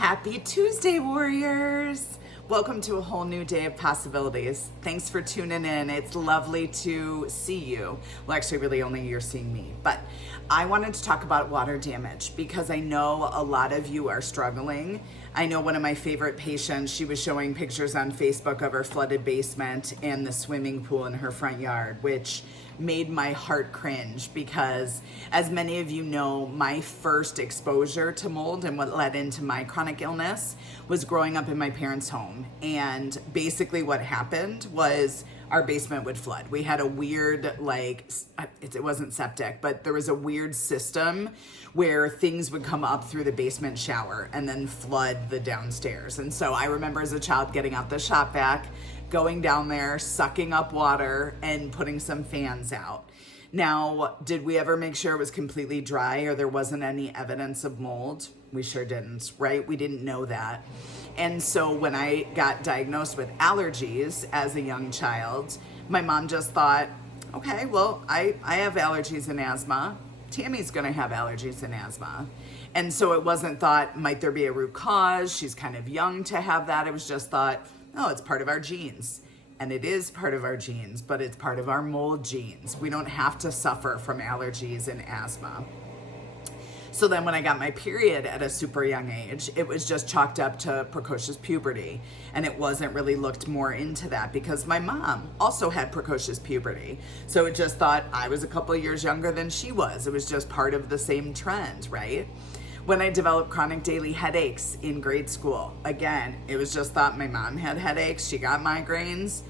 Happy Tuesday, warriors! Welcome to a whole new day of possibilities. Thanks for tuning in. It's lovely to see you. Well, actually, really only you're seeing me. But I wanted to talk about water damage because I know a lot of you are struggling. I know one of my favorite patients, she was showing pictures on Facebook of her flooded basement and the swimming pool in her front yard, which made my heart cringe because, as many of you know, my first exposure to mold and what led into my chronic illness was growing up in my parents' home. And basically what happened was our basement would flood. We had a weird, it wasn't septic, but there was a weird system where things would come up through the basement shower and then flood the downstairs. And so I remember as a child getting out the shop vac, going down there, sucking up water and putting some fans out. Now, did we ever make sure it was completely dry or there wasn't any evidence of mold? We sure didn't, right? We didn't know that. And so when I got diagnosed with allergies as a young child, my mom just thought, okay, well, I have allergies and asthma. Tammy's gonna have allergies and asthma. And so it wasn't thought, might there be a root cause? She's kind of young to have that. It was just thought, oh, it's part of our genes. And it is part of our genes, but it's part of our mold genes. We don't have to suffer from allergies and asthma. So then when I got my period at a super young age, it was just chalked up to precocious puberty. And it wasn't really looked more into that because my mom also had precocious puberty. So it just thought I was a couple of years younger than she was. It was just part of the same trend, right? When I developed chronic daily headaches in grade school, again, it was just thought my mom had headaches, she got migraines.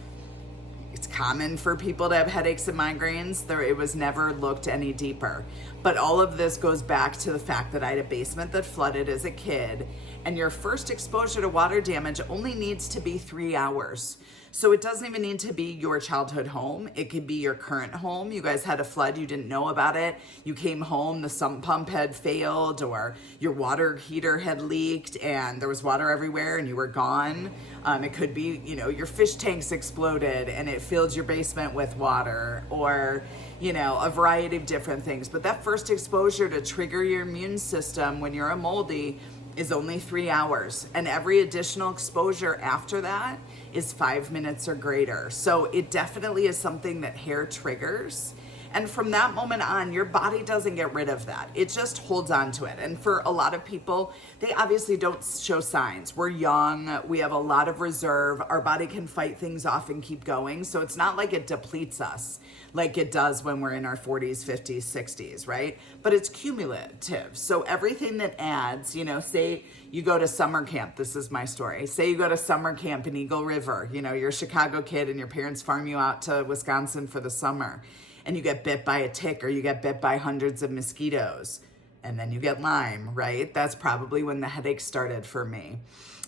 It's common for people to have headaches and migraines. It was never looked any deeper. But all of this goes back to the fact that I had a basement that flooded as a kid, and your first exposure to water damage only needs to be 3 hours. So it doesn't even need to be your childhood home. It could be your current home. You guys had a flood, you didn't know about it. You came home, the sump pump had failed, or your water heater had leaked and there was water everywhere and you were gone. It could be, your fish tanks exploded and it filled your basement with water, or, a variety of different things. But that first exposure to trigger your immune system when you're a moldy is only 3 hours, and every additional exposure after that is 5 minutes or greater. So it definitely is something that hair triggers. And from that moment on, your body doesn't get rid of that. It just holds on to it. And for a lot of people, they obviously don't show signs. We're young, we have a lot of reserve, our body can fight things off and keep going. So it's not like it depletes us like it does when we're in our 40s, 50s, 60s, right? But it's cumulative. So everything that adds, say you go to summer camp, this is my story. Say you go to summer camp in Eagle River, you're a Chicago kid and your parents farm you out to Wisconsin for the summer, and you get bit by a tick or you get bit by hundreds of mosquitoes, and then you get Lyme, right? That's probably when the headache started for me.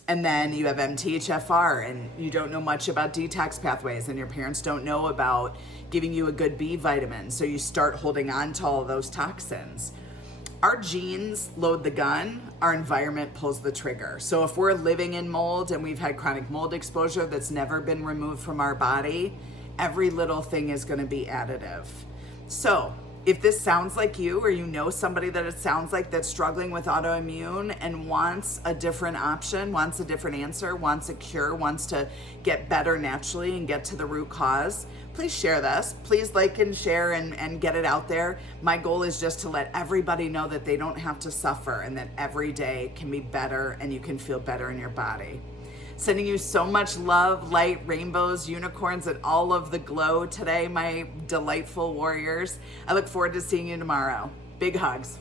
And then you have MTHFR and you don't know much about detox pathways, and your parents don't know about giving you a good B vitamin. So you start holding on to all of those toxins. Our genes load the gun, our environment pulls the trigger. So if we're living in mold and we've had chronic mold exposure that's never been removed from our body, every little thing is going to be additive. So if this sounds like you, or you know somebody that it sounds like that's struggling with autoimmune and wants a different option, wants a different answer, wants a cure, wants to get better naturally and get to the root cause, please share this. Please like and share and get it out there. My goal is just to let everybody know that they don't have to suffer and that every day can be better and you can feel better in your body. Sending you so much love, light, rainbows, unicorns, and all of the glow today, my delightful warriors. I look forward to seeing you tomorrow. Big hugs.